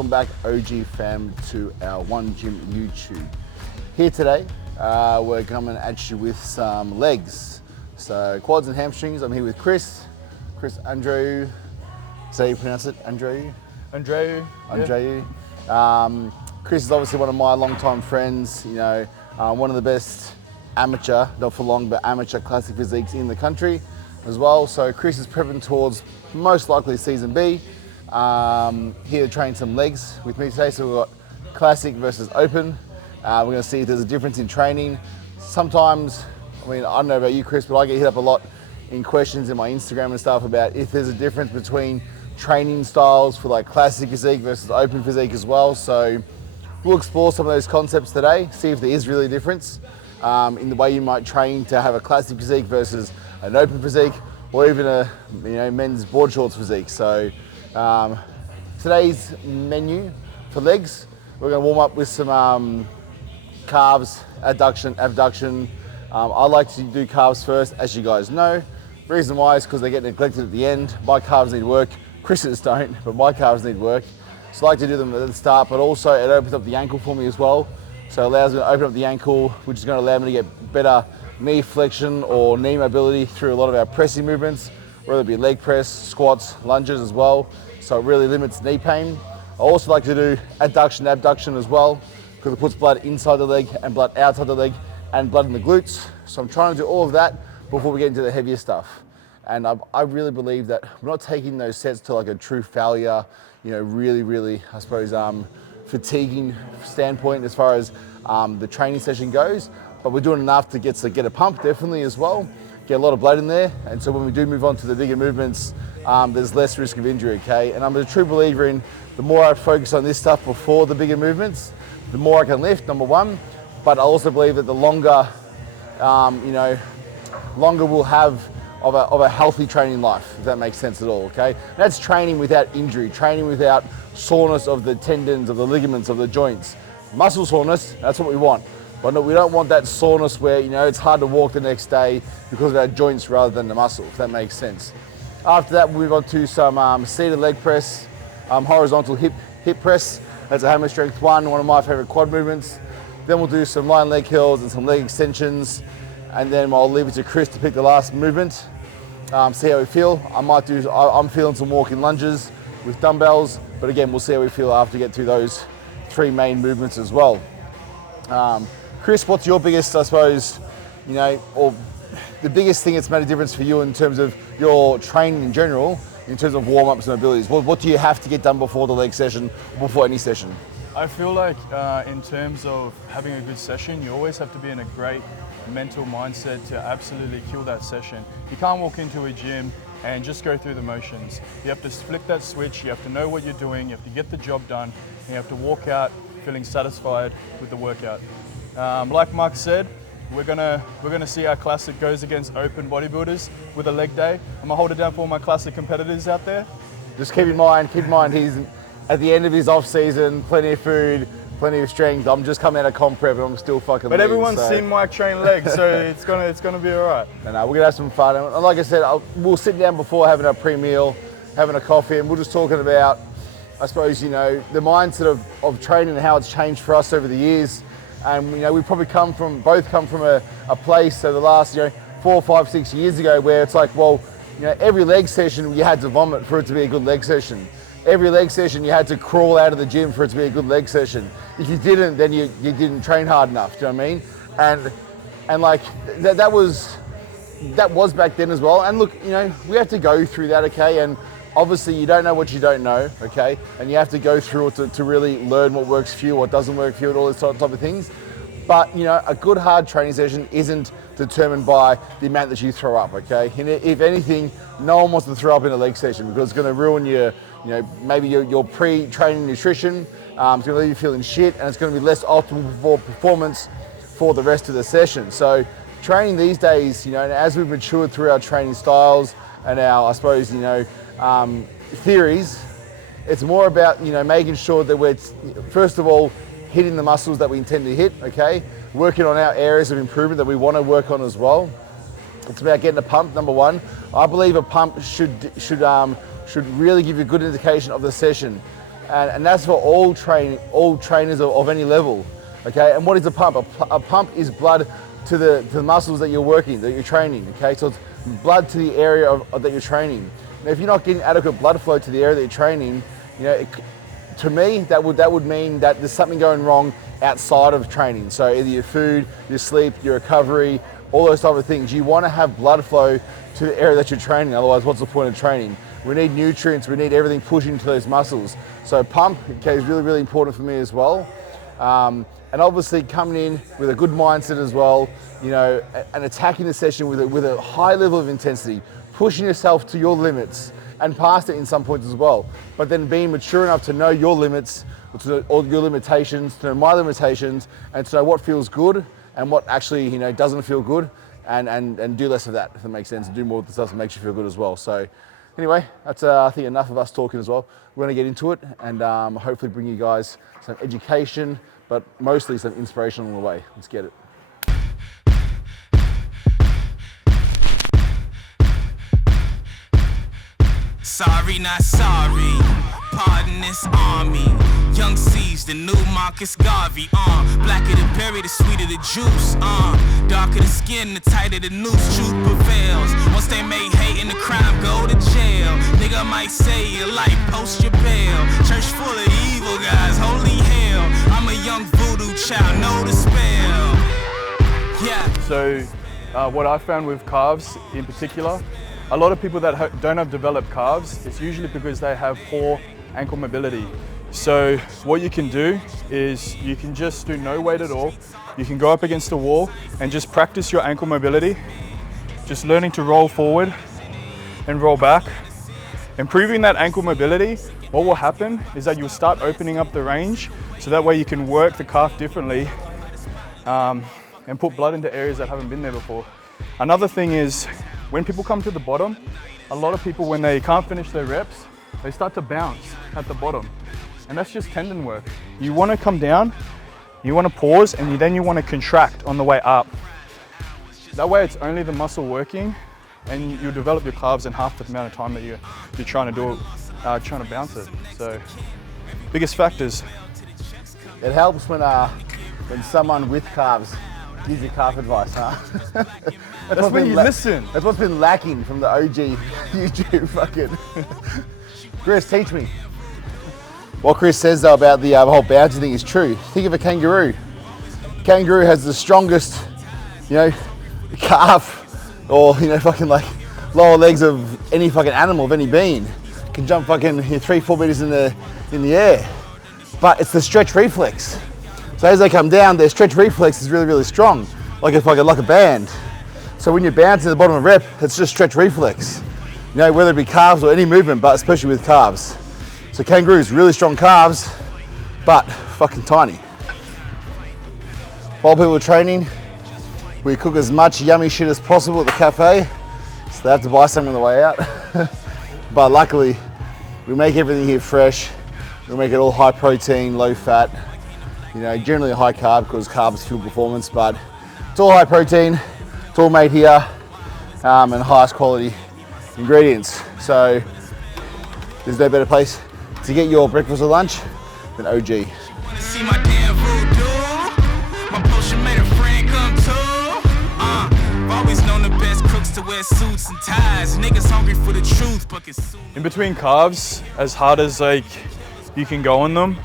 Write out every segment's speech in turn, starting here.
welcome back OG fam to our OneGym YouTube. Here today, we're coming at you with some legs. So quads and hamstrings. I'm here with Chris Andreu. Is that how you pronounce it? Andreu? Andreu. Yeah. Chris is obviously one of my longtime friends, you know, one of the best amateur, not for long, but amateur classic physiques in the country as well. So Chris is prepping towards most likely season B. Here to train some legs with me today. So we've got classic versus open. We're going to see if there's a difference in training. Sometimes, I mean, I don't know about you, Chris, but I get hit up a lot in questions in my Instagram and stuff about if there's a difference between training styles for like classic physique versus open physique as well. So we'll explore some of those concepts today, see if there is really a difference in the way you might train to have a classic physique versus an open physique, or even a men's board shorts physique. So today's menu for legs, we're going to warm up with some calves, adduction, abduction. I like to do calves first, as you guys know. The reason why is because they get neglected at the end. My calves need work. Chris's don't, but my calves need work. So I like to do them at the start, but also it opens up the ankle for me as well. So it allows me to open up the ankle, which is going to allow me to get better knee flexion or knee mobility through a lot of our pressing movements, whether it be leg press, squats, lunges as well. So it really limits knee pain. I also like to do adduction, abduction as well, because it puts blood inside the leg and blood outside the leg and blood in the glutes. So I'm trying to do all of that before we get into the heavier stuff. And I really believe that we're not taking those sets to like a true failure, really, I suppose, fatiguing standpoint as far as the training session goes, but we're doing enough to get a pump definitely as well, get a lot of blood in there. And so when we do move on to the bigger movements, there's less risk of injury, okay? And I'm a true believer in the more I focus on this stuff before the bigger movements, the more I can lift, number one, but I also believe that the longer, longer we'll have of a healthy training life, if that makes sense at all, okay? That's training without injury, training without soreness of the tendons, of the ligaments, of the joints. Muscle soreness, that's what we want. But no, we don't want that soreness where, it's hard to walk the next day because of our joints rather than the muscle, if that makes sense. After that, we'll move on to some seated leg press, horizontal hip press. That's a hammer strength one of my favorite quad movements. Then we'll do some lying leg curls and some leg extensions. And then I'll leave it to Chris to pick the last movement, see how we feel. I'm feeling some walking lunges with dumbbells, but again, we'll see how we feel after we get through those three main movements as well. Chris, what's your biggest, I suppose, or the biggest thing that's made a difference for you in terms of your training in general, in terms of warm-ups and abilities? What do you have to get done before the leg session, or before any session? I feel like in terms of having a good session, you always have to be in a great mental mindset to absolutely kill that session. You can't walk into a gym and just go through the motions. You have to flick that switch, you have to know what you're doing, you have to get the job done, and you have to walk out feeling satisfied with the workout. Like Mark said, we're gonna see how classic goes against open bodybuilders with a leg day. I'm gonna hold it down for all my classic competitors out there. Just keep in mind he's at the end of his off season, plenty of food, plenty of strength. I'm just coming out of comp prep and I'm still fucking But lean, everyone's seen Mike train legs, so it's gonna be all right. No, we're gonna have some fun. And like I said, we'll sit down before having a pre-meal, having a coffee, and we're just talking about, I suppose, the mindset of training and how it's changed for us over the years. And we probably both come from a place over the last 4, 5, 6 years ago where it's like, well, every leg session you had to vomit for it to be a good leg session. Every leg session you had to crawl out of the gym for it to be a good leg session. If you didn't, then you didn't train hard enough. Do you know what I mean? And like that was back then as well. And look, we have to go through that, okay? And obviously you don't know what you don't know, okay? And you have to go through it to really learn what works for you, what doesn't work for you, and all this type of things. But a good hard training session isn't determined by the amount that you throw up, okay? And if anything, no one wants to throw up in a leg session because it's going to ruin your, maybe your pre-training nutrition. It's going to leave you feeling shit, and it's going to be less optimal for performance for the rest of the session. So training these days, as we've matured through our training styles and our, I suppose, theories, it's more about, making sure that we're, first of all, hitting the muscles that we intend to hit, okay? Working on our areas of improvement that we want to work on as well. It's about getting a pump, number one. I believe a pump should really give you a good indication of the session. and that's for all trainers of any level. Okay, and what is a pump? A pump is blood to the muscles that you're working, that you're training. Okay, so it's blood to the area that you're training. Now, if you're not getting adequate blood flow to the area that you're training, you know, to me that would mean that there's something going wrong outside of training. So either your food, your sleep, your recovery, all those type of things. You want to have blood flow to the area that you're training. Otherwise, what's the point of training? We need nutrients. We need everything pushing to those muscles. So pump, okay, is really, really important for me as well. And obviously coming in with a good mindset as well, you know, and attacking the session with a high level of intensity, pushing yourself to your limits and past it in some points as well. But then being mature enough to know your limits, to know all your limitations, to know my limitations, and to know what feels good and what actually, you know, doesn't feel good, and do less of that, if that makes sense, and do more of the stuff that makes you feel good as well. So anyway, that's I think enough of us talking as well. We're gonna get into it and hopefully bring you guys some education, but mostly some inspiration along the way. Let's get it. Sorry, not sorry. Pardon this army. Young C's, the new Marcus Garvey. Blacker the berry, the sweeter the juice. Darker the skin, the tighter the noose. Truth prevails. Once they make hate in the crime, go to jail. Nigga might say your life, post your bail. Church full of evil guys, holy hell. I'm a young voodoo child, know the spell. Yeah. So what I found with calves in particular, a lot of people that don't have developed calves, it's usually because they have poor ankle mobility. So what you can do is you can just do no weight at all. You can go up against a wall and just practice your ankle mobility, just learning to roll forward and roll back. Improving that ankle mobility, what will happen is that you'll start opening up the range, so that way you can work the calf differently and put blood into areas that haven't been there before. Another thing is, when people come to the bottom, a lot of people, when they can't finish their reps, they start to bounce at the bottom. And that's just tendon work. You want to come down, you want to pause, and then you want to contract on the way up. That way it's only the muscle working, and you'll develop your calves in half the amount of time that you're trying to do it, trying to bounce it. So, biggest factors. It helps when someone with calves gives you calf advice, huh? That's when you listen. That's what's been lacking from the OG YouTube fucking. Chris, teach me. What Chris says though about the whole bouncing thing is true. Think of a kangaroo. Kangaroo has the strongest, you know, calf, or you know, fucking like lower legs of any fucking animal, of any being. Can jump fucking 3-4 meters in the air. But it's the stretch reflex. So as they come down, their stretch reflex is really, really strong, like a band. So when you bounce at the bottom of a rep, it's just stretch reflex. You know, whether it be calves or any movement, but especially with calves. So kangaroos, really strong calves, but fucking tiny. While people are training, we cook as much yummy shit as possible at the cafe, so they have to buy some on the way out. But luckily, we make everything here fresh. We make it all high protein, low fat. You know, generally high carb, because carbs fuel performance, but it's all high protein. It's all made here, and highest quality ingredients. So there's no better place to get your breakfast or lunch than OG. See my damn voodoo. My potion made a friend come too. I've always known the best crooks to wear suits and ties. Niggas hungry for the truth, but in between calves, as hard as like you can go on them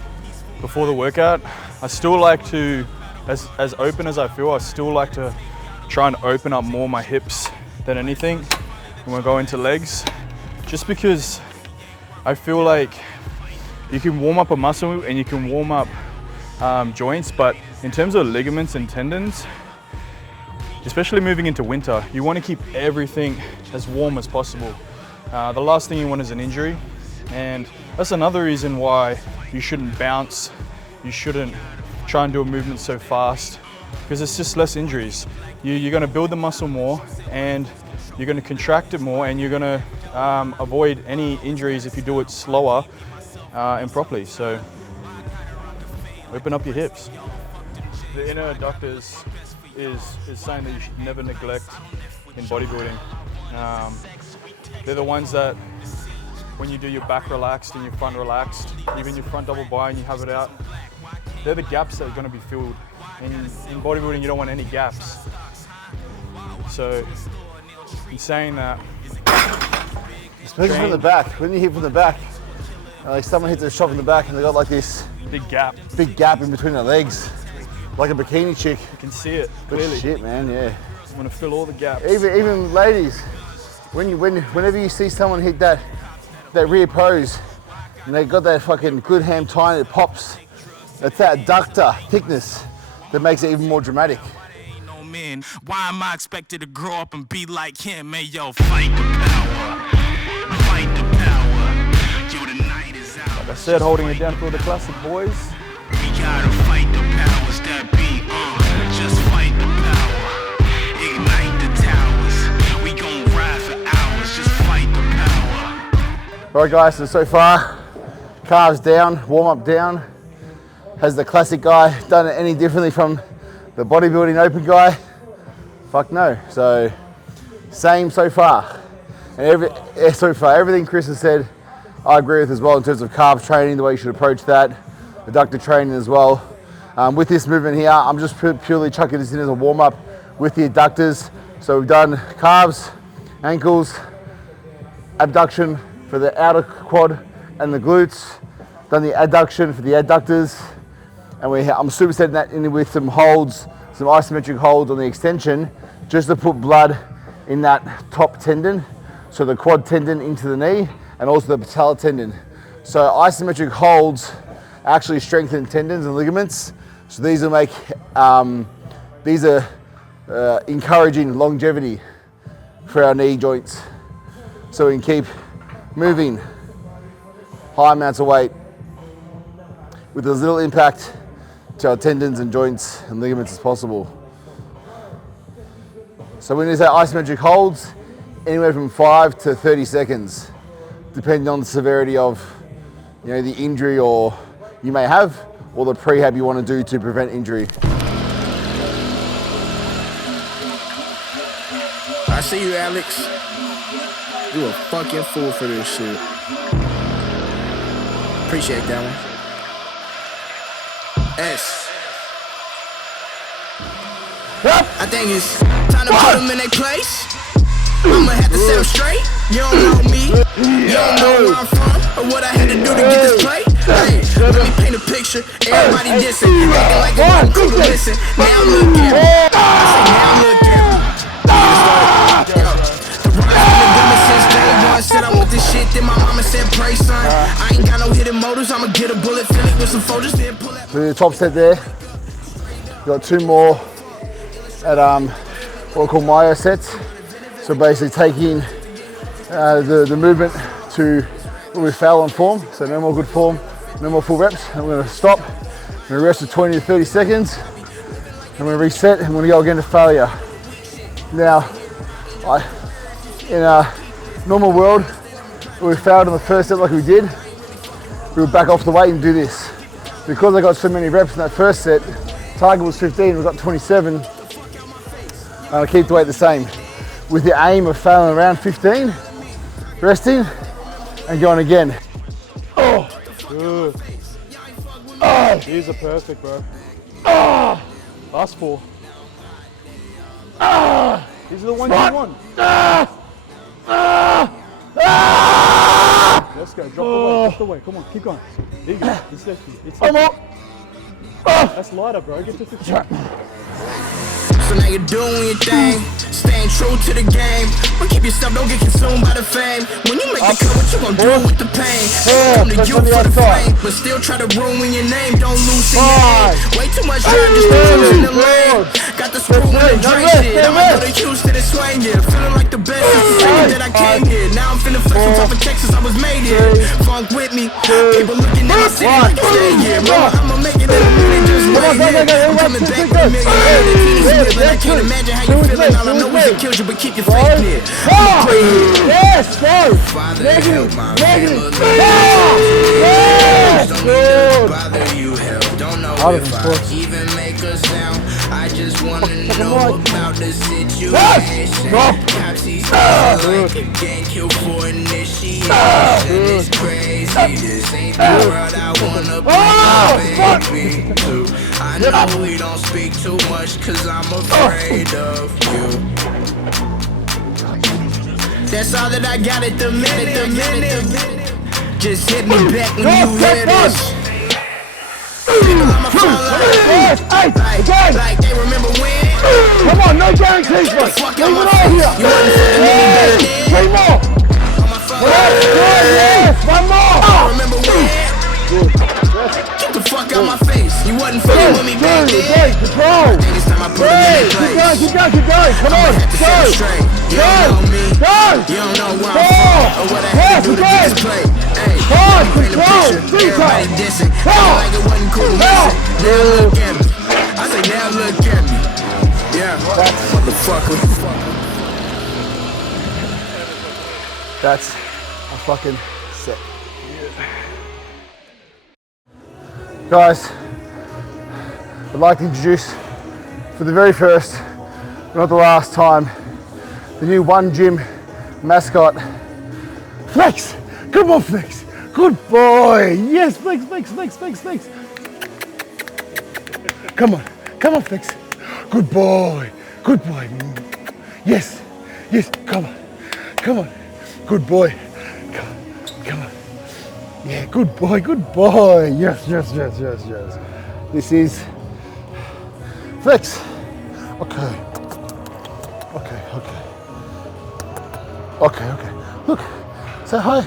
before the workout, I still like to, as open as I feel, I still like to try and open up more my hips than anything when we go into legs, just because I feel like you can warm up a muscle and you can warm up joints, but in terms of ligaments and tendons, especially moving into winter, you want to keep everything as warm as possible. The last thing you want is an injury, and that's another reason why you shouldn't bounce, you shouldn't try and do a movement so fast, because it's just less injuries. You're going to build the muscle more, and you're going to contract it more, and you're going to avoid any injuries if you do it slower and properly. So open up your hips. The inner adductors is something that you should never neglect in bodybuilding. They're the ones that when you do your back relaxed and your front relaxed, even your front double bi and you have it out, they're the gaps that are going to be filled. In bodybuilding, you don't want any gaps. So, in saying that, especially from the back, when you hit from the back, like someone hits a shot from the back and they got like this big gap in between their legs, like a bikini chick. You can see it But clearly. shit, man, yeah. I'm gonna fill all the gaps. Even ladies, whenever you see someone hit that rear pose and they got that fucking good ham tie and it pops, it's that adductor thickness that makes it even more dramatic. Why am I expected to grow up and be like him? Hey, yo, fight the power. Fight the power. Yo, the night is out. Like I said, holding it down for the classic boys. We gotta fight the powers that be. Just fight the power. Ignite the towers. We gon' ride for hours. Just fight the power. All right, guys, so far, calves down, warm up down. Has the classic guy done it any differently from the bodybuilding open guy? Fuck no. So same so far. And everything Chris has said, I agree with as well in terms of carb training, the way you should approach that, adductor training as well. With this movement here, I'm just purely chucking this in as a warm up with the adductors. So we've done calves, ankles, abduction for the outer quad and the glutes, done the adduction for the adductors. And I'm supersetting that in with some holds, some isometric holds on the extension, just to put blood in that top tendon, so the quad tendon into the knee, and also the patella tendon. So isometric holds actually strengthen tendons and ligaments. So these will make, these are encouraging longevity for our knee joints. So we can keep moving high amounts of weight with as little impact to our tendons and joints and ligaments as possible. So when you say isometric holds, anywhere from 5 to 30 seconds, depending on the severity of, you know, the injury or you may have, or the prehab you want to do to prevent injury. I see you, Alex. You a fucking fool for this shit. Appreciate that one. S. I think it's time to put them in their place. I'ma have to set them straight. You don't know me, you don't know where I'm from, or what I had to do to get this plate. Hey, let me paint a picture. Everybody dissing, acting like it wasn't cool to listen. Now look at me. I say now look at me. The rise been a woman since day one. Said I want this shit, then my mama said pray, son. I ain't got no hidden motives. I'ma get a bullet, fill it with some folders, then pull it. So the top set there, got 2 more at what we call myo sets. So basically taking the movement to what we foul on form. So no more good form, no more full reps. I'm gonna stop, I'm gonna rest for 20 to 30 seconds. I'm gonna reset, I'm gonna go again to failure. Now, in a normal world, where we failed on the first set like we did, we would back off the weight and do this. Because I got so many reps in that first set, target was 15, we got 27, and I keep the weight the same, with the aim of failing around 15, resting, and going again. Oh, good. Oh, these are perfect, bro. Oh, last 4. These are the ones you want. Let's go. Drop the weight. Come on, keep going. There you go. It's left. It's left. That's lighter, bro. Get to 50. So now you're doing your thing, staying true to the game. But keep yourself, don't get consumed by the fame. When you make the cut, what you gon' do with the pain? Come to you for the flame, but still try to ruin your name. Don't lose in your aim. Way too much drive, just in the lane. Got the screw in the drain shit. I'ma go to Houston and swing it. Feeling like the best since the second that I came here. Now I'm finna flex on top of Texas, I was made here. Funk with me, people looking at my city like I stay here. Mama, I'ma make it in a minute, just wait here. I'm coming back with a million. But I can't imagine how you feeling. All I know is it kills you, but keep your faith near. Yes, go! Father, help my family. Yes, Don't need to bother you, help. Don't know if I even make make a sound. I just wanna know about the situation. Cops these like a gang kill for initiation. It's crazy, this ain't the world I wanna be, baby. I know we don't speak too much cause I'm afraid of you. That's all that I got at the minute. Just hit me back when you hear this. Like they remember when. Come on, no guarantees, bro. Leave it all here. Three more. Yes, one more. Remember when? Get the fuck out my face. You wasn't fucking with me back then. Control. This time I put them in their place. Keep going. Come on, go. You don't know me. You don't know where I'm from or what I had to do to get this play. Hey, Control. everybody dissing. Like it wasn't cool. Listen, now look at me. I say now look at me. Yeah, motherfucker. That's a fucking set. Guys, I'd like to introduce for the very first, but not the last time, the new OneGym mascot, Flex. Come on, Flex. Good boy. Yes, Flex. Come on, Flex. Good boy. Yes, come on. Good boy. Come on. Yeah, good boy. Yes. This is Flex. Okay. Look, say hi.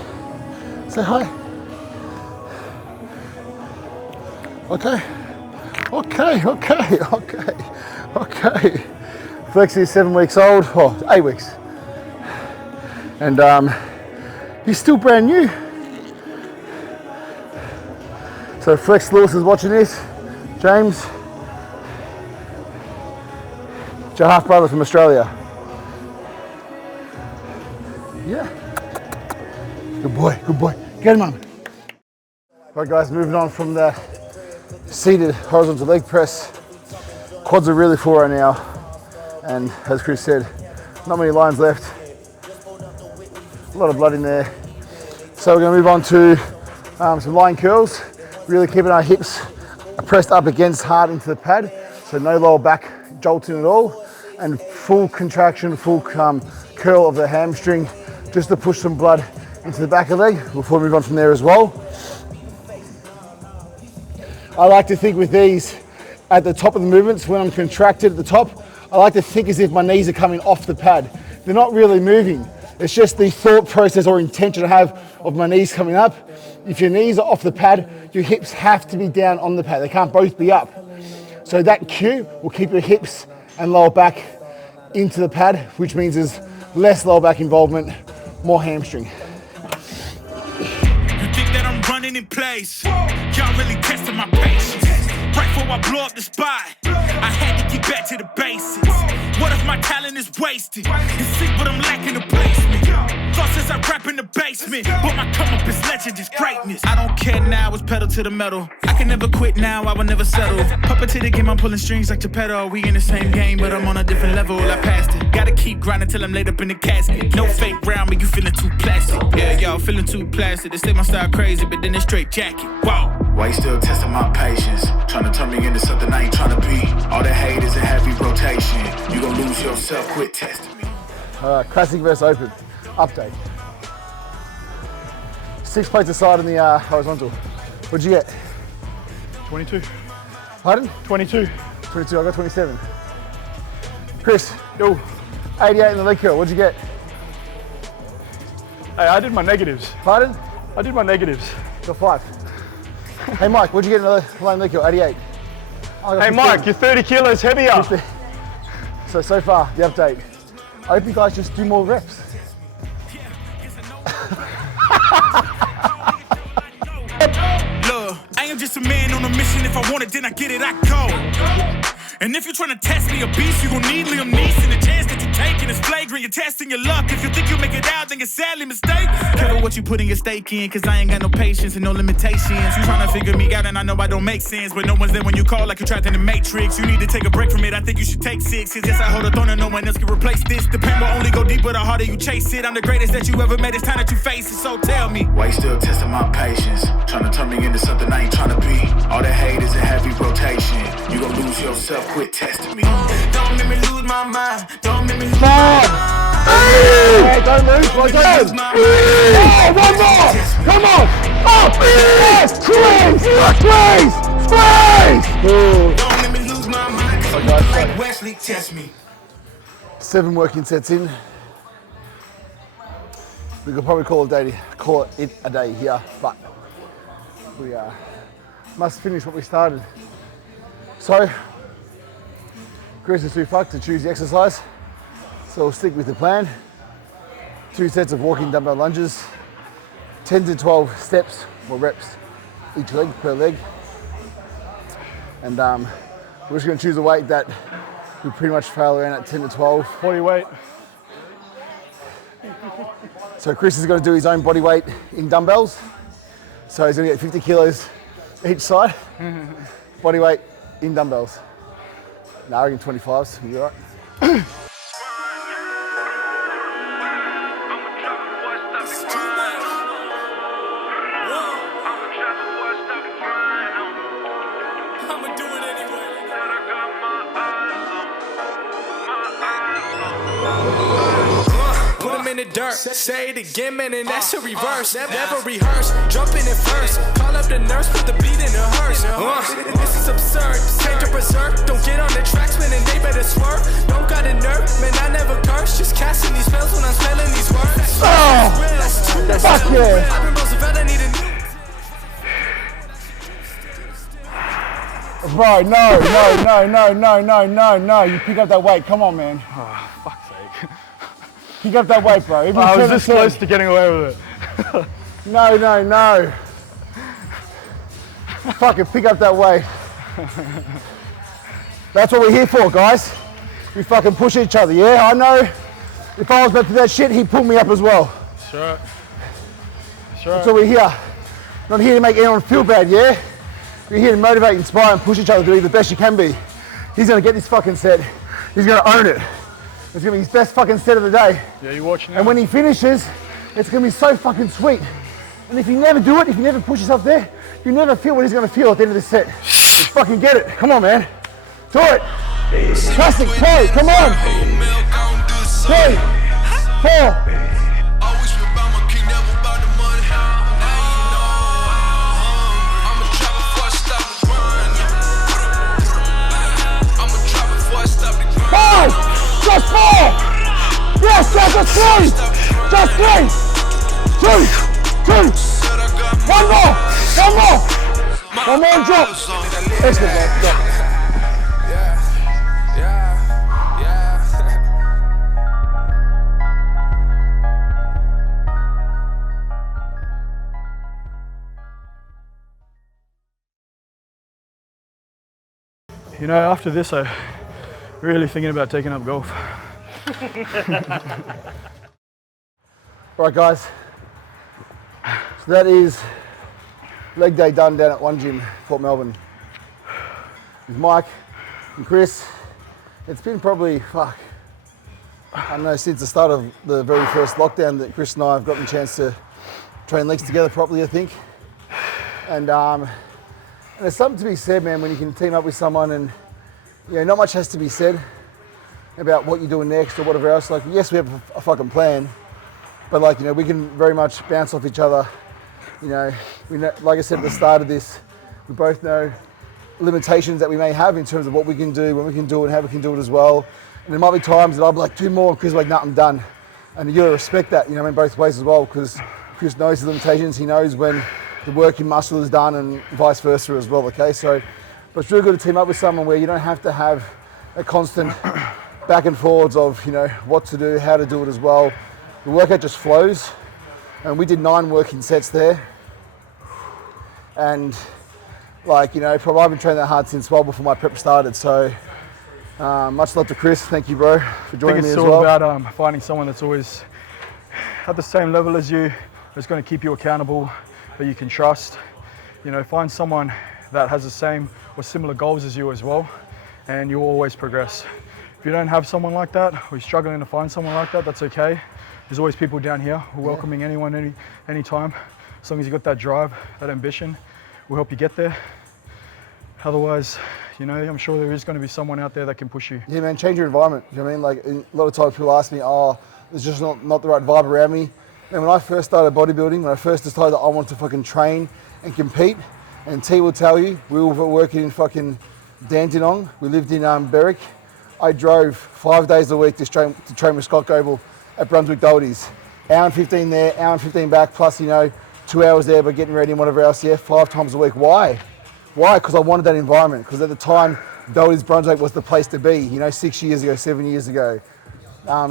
Okay. Flex is 7 weeks old, 8 weeks. And he's still brand new. So Flex Lewis is watching this. James, it's your half brother from Australia. Yeah. Good boy. Get him, Mum. Right guys, moving on from the seated horizontal leg press. Quads are really full right now. And as Chris said, not many lines left. A lot of blood in there. So we're gonna move on to some line curls. Really keeping our hips pressed up against hard into the pad. So no lower back jolting at all. And full contraction, full curl of the hamstring, just to push some blood into the back of the leg before we move on from there as well. I like to think with these at the top of the movements, when I'm contracted at the top, I like to think as if my knees are coming off the pad. They're not really moving. It's just the thought process or intention I have of my knees coming up. If your knees are off the pad, your hips have to be down on the pad. They can't both be up. So that cue will keep your hips and lower back into the pad, which means there's less lower back involvement, more hamstring. You think that I'm running in place? Y'all really testing my patience. Right before I blow up the spot, I had to get back to the basics. What if my talent is wasted? It's sick, but I'm lacking the placement. Thought since I rap in the basement, but my come up is legend, is greatness. I don't care now, it's pedal to the metal. I can never quit now, I will never settle. Puppet to the game, I'm pulling strings like Geppetto. We in the same game, but I'm on a different level. I passed it. Gotta keep grinding till I'm laid up in the casket. No fake round, but you feeling too plastic. Yeah, y'all feeling too plastic. They say my style crazy, but then it's straight jacket. Wow. Why you still testing my patience? Trying to turn me into something I ain't trying to be. All that hate is a heavy rotation. You gon' lose yourself, quit testing me. Classic versus open. Update. 6 plates aside in the horizontal. What'd you get? 22. Pardon? 22. 22, I got 27. Chris, yo, 88 in the leg curl, what'd you get? Hey, I did my negatives. Pardon? I did my negatives. Got 5. Hey Mike, what'd you get in the line leg curl? 88. Hey Mike, you're 30 kilos heavier. 50. So far, the update. I hope you guys just do more reps. Look, I am just a man on a mission. If I want it, then I get it, I go. And if you're trying to test me a beast, you gon' need Liam Neeson. The chance that you taking. It's flagrant, you're testing your luck. If you think you make it out, then you're sadly mistaken. Careful what you putting your stake in, cause I ain't got no patience and no limitations. You tryna figure me out and I know I don't make sense, but no one's there when you call like you're trapped in the matrix. You need to take a break from it, I think you should take 6. Cause yes, I hold a throne and no one else can replace this. The pain will only go deeper the harder you chase it. I'm the greatest that you ever met, it's time that you face it, so tell me. Why you still testing my patience? Tryna turn me into something I ain't tryna be. All that hate is a heavy rotation. You gon' lose yourself, quit testing me. Don't make me lose my mind. Don't make me lose my mind. Hey, don't lose, boy, don't lose. Oh, one more. Come on. Oh, yes, squeeze, squeeze. Don't make me lose my mind. Cause I'm like Wesley, test me. 7 working sets in. We could probably call it a day here, but we must finish what we started. So, Chris is too fucked to choose the exercise, so we'll stick with the plan. 2 sets of walking dumbbell lunges, 10 to 12 steps or reps each leg per leg, and we're just going to choose a weight that we pretty much fail around at 10 to 12. Body weight. So Chris is going to do his own body weight in dumbbells. So he's going to get 50 kilos each side. Body weight in dumbbells. No, I reckon 25s, you'll be all right. Dirt. Say it again, man, and that's a reverse. Never rehearse, jumping in first. Call up the nurse, put the beat in a hearse. This is absurd, change to berserk. Don't get on the tracks, man, and they better swerve. Don't got a nerve, man, I never curse. Just casting these spells when I'm spelling these words. Oh, fuck yeah. I've been Roosevelt, I need a new. Bro, no. You pick up that weight, come on, man. Oh, fuck's sake. Pick up that weight, bro. I was this close to getting away with it. No. Fucking pick up that weight. That's what we're here for, guys. We fucking push each other, yeah? I know if I was about to do that shit, he'd pull me up as well. Sure. That's what we're here. Not here to make anyone feel bad, yeah? We're here to motivate, inspire, and push each other to be the best you can be. He's gonna get this fucking set. He's gonna own it. It's gonna be his best fucking set of the day. Yeah, you watching now? And when he finishes, it's gonna be so fucking sweet. And if you never do it, if you never push yourself there, you never feel what he's gonna feel at the end of the set. Just fucking get it. Come on, man. Do it. Classic play. Come on. 3, 4. Just 4! Yes, just 3! Just 3! 2! 1 more! One more and drop! Excellent, bro. Drop. You know, after this, I'm really thinking about taking up golf. Right, guys. So that is leg day done down at OneGym Port Melbourne with Mike and Chris. It's been probably, I don't know, since the start of the very first lockdown that Chris and I have gotten a chance to train legs together properly, I think. And there's something to be said, man, when you can team up with someone and, you know, not much has to be said about what you're doing next or whatever else. Like, yes, we have a fucking plan, but like, you know, we can very much bounce off each other. You know, we know, like I said at the start of this, we both know limitations that we may have in terms of what we can do, when we can do it, and how we can do it as well. And there might be times that I'll be like, 2 more, and Chris will be like, nah, I'm done. And you gotta respect that, you know, in both ways as well, because Chris knows his limitations. He knows when the working muscle is done and vice versa as well, okay? So, but it's really good to team up with someone where you don't have to have a constant back and forwards of, you know, what to do, how to do it as well. The workout just flows. And we did 9 working sets there. And like, you know, probably I've been training that hard since well before my prep started. So Much love to Chris. Thank you, bro, for joining me as it's well. all about finding someone that's always at the same level as you, that's going to keep you accountable, that you can trust. You know, find someone that has the same or similar goals as you as well, and you'll always progress. If you don't have someone like that, or you're struggling to find someone like that, that's okay. There's always people down here who are welcoming anyone, anytime. As long as you got that drive, that ambition, we'll help you get there. Otherwise, you know, I'm sure there is going to be someone out there that can push you. Yeah, man, change your environment. You know what I mean? Like, a lot of times people ask me, oh, there's just not the right vibe around me. And when I first started bodybuilding, when I first decided that I wanted to fucking train and compete, and T will tell you, we were working in fucking Dandenong. We lived in Berwick. I drove 5 days a week to train with Scott Goebel at Brunswick Doldies. Hour and 15 there, hour and 15 back, plus, you know, 2 hours there, but getting ready and whatever else, yeah, 5 times a week. Why? Why? Because I wanted that environment. Because at the time, Doldies Brunswick was the place to be, you know, 6 years ago, 7 years ago.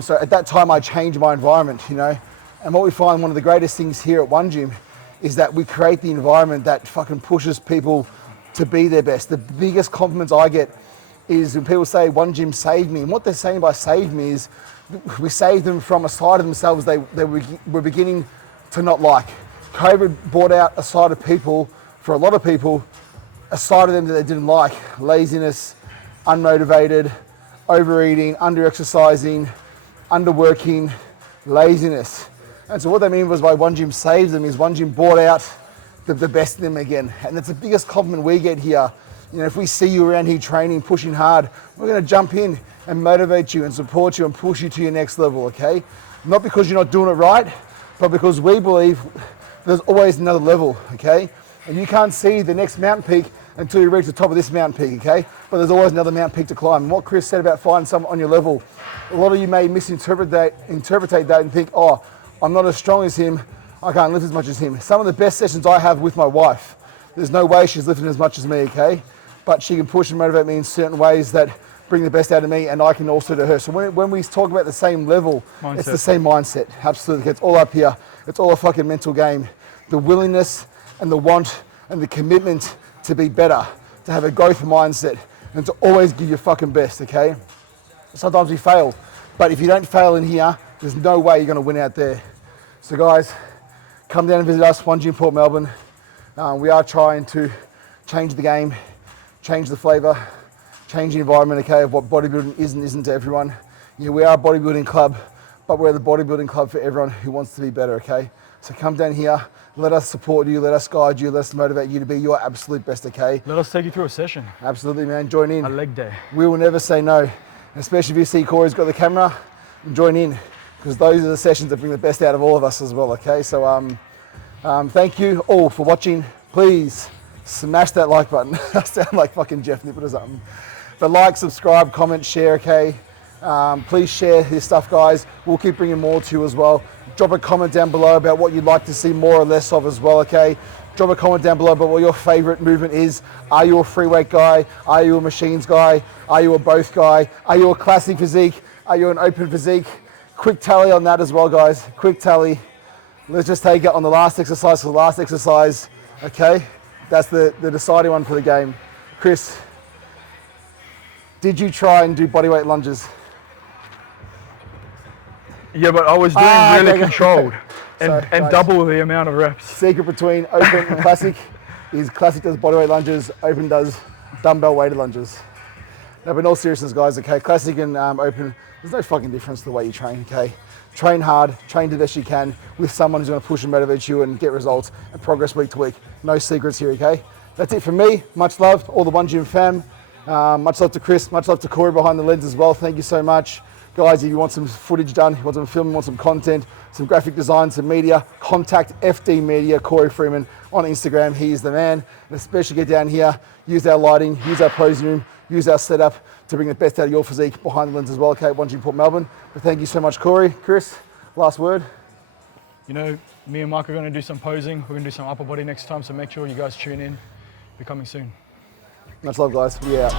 So at that time, I changed my environment, you know. And what we find, one of the greatest things here at OneGym is that we create the environment that fucking pushes people to be their best. The biggest compliments I get is when people say OneGym saved me. And what they're saying by saved me is we saved them from a side of themselves they were beginning to not like. COVID brought out a side of people, for a lot of people, a side of them that they didn't like. Laziness, unmotivated, overeating, under-exercising, underworking, laziness. And so what they mean was by OneGym saves them is OneGym brought out the best in them again. And that's the biggest compliment we get here. You know, if we see you around here training, pushing hard, we're gonna jump in and motivate you and support you and push you to your next level, okay? Not because you're not doing it right, but because we believe there's always another level, okay? And you can't see the next mountain peak until you reach the top of this mountain peak, okay? But there's always another mountain peak to climb. And what Chris said about finding someone on your level, a lot of you may misinterpret that and think, oh, I'm not as strong as him, I can't lift as much as him. Some of the best sessions I have with my wife, there's no way she's lifting as much as me, okay? But she can push and motivate me in certain ways that bring the best out of me, and I can also to her. So when we talk about the same level, mindset. It's the same mindset, absolutely. It's all up here. It's all a fucking mental game. The willingness and the want and the commitment to be better, to have a growth mindset, and to always give your fucking best, okay? Sometimes we fail, but if you don't fail in here, there's no way you're gonna win out there. So guys, come down and visit us, OneGym Port Melbourne. We are trying to change the game, change the flavor, change the environment, okay, of what bodybuilding is and isn't to everyone. Yeah, we are a bodybuilding club, but we're the bodybuilding club for everyone who wants to be better, okay? So come down here, let us support you, let us guide you, let us motivate you to be your absolute best, okay? Let us take you through a session. Absolutely, man, join in. A leg day. We will never say no, especially if you see Corey's got the camera, join in, because those are the sessions that bring the best out of all of us as well, okay? So thank you all for watching. Please smash that like button. I sound like fucking Jeff Nippert or something. But like, subscribe, comment, share, okay? Please share this stuff, guys. We'll keep bringing more to you as well. Drop a comment down below about what you'd like to see more or less of as well, okay? Drop a comment down below about what your favorite movement is. Are you a free weight guy? Are you a machines guy? Are you a both guy? Are you a classic physique? Are you an open physique? Quick tally on that as well, guys. Quick tally. Let's just take it on the last exercise for the last exercise, okay? That's the deciding one for the game. Chris, did you try and do bodyweight lunges? Yeah, but I was doing really controlled and Sorry, double the amount of reps. Secret between open and classic is classic does bodyweight lunges, open does dumbbell weighted lunges. Now, but in all seriousness, guys, okay, classic and open, there's no fucking difference to the way you train, okay? Train hard, train the best you can with someone who's gonna push and motivate you and get results and progress week to week. No secrets here, okay? That's it from me. Much love to all the OneGym fam. Much love to Chris, much love to Corey behind the lens as well. Thank you so much. Guys, if you want some footage done, you want some filming, want some content, some graphic design, some media, contact FD Media, Corey Freeman on Instagram. He is the man. And especially get down here, use our lighting, use our posing room, use our setup to bring the best out of your physique behind the lens as well, okay, OneGym Port Melbourne. But thank you so much, Corey. Chris, last word. You know, me and Mark are gonna do some posing. We're gonna do some upper body next time, so make sure you guys tune in. Be coming soon. Much love, guys. We out.